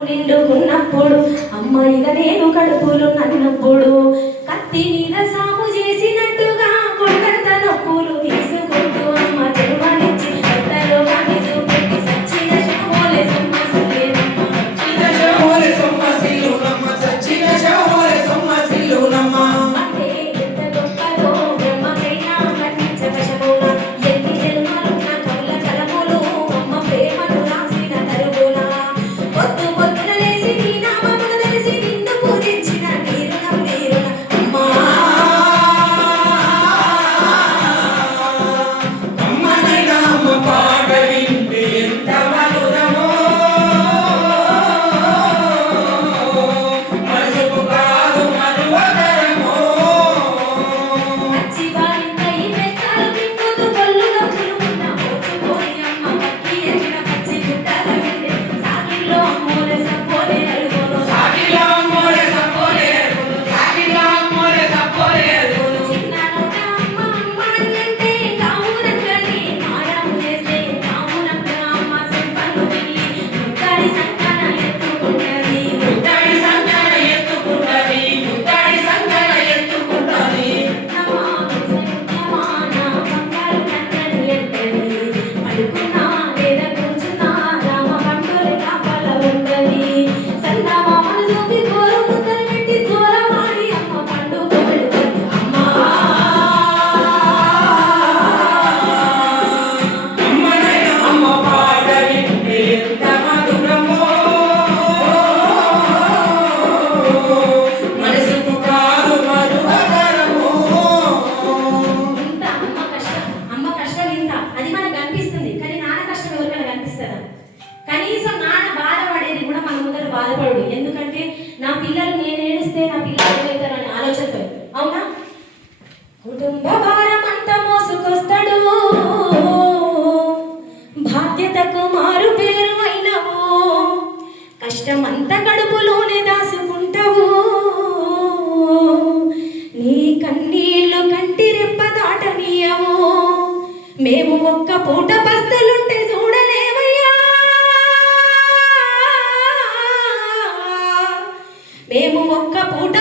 నిండు ఉన్నప్పుడు అమ్మాయిగా నేను కడుపులు నన్నప్పుడు కత్తి మీద సాగు చేసినట్టు కనీసం నాన్న బాధపడేది కూడా మన ముందర బాధపడు ఎందుకంటే నా పిల్లలు నేను ఏడిస్తే నా పిల్లలు ఏమవుతారని ఆలోచనతో అవునా? కుటుంబ భారం అంతా మోసుకొస్తాడు. బాధ్యతకు మారు పేరు అయినవు కష్టం అంతా కడుపులోనే దాసుకుంటావు నీ కన్నీళ్ళు కంటి రెప్ప దాటనీయవు. మేము ఒక్క పూట పస్తా ఒక్క పూట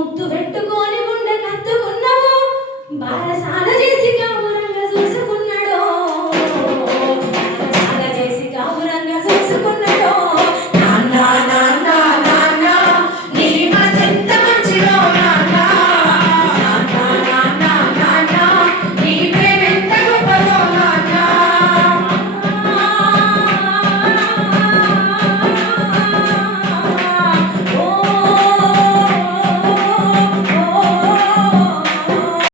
ముద్దు పెట్టుకొని గుండె కత్తుకున్నావు. బాలసాన చేసి కా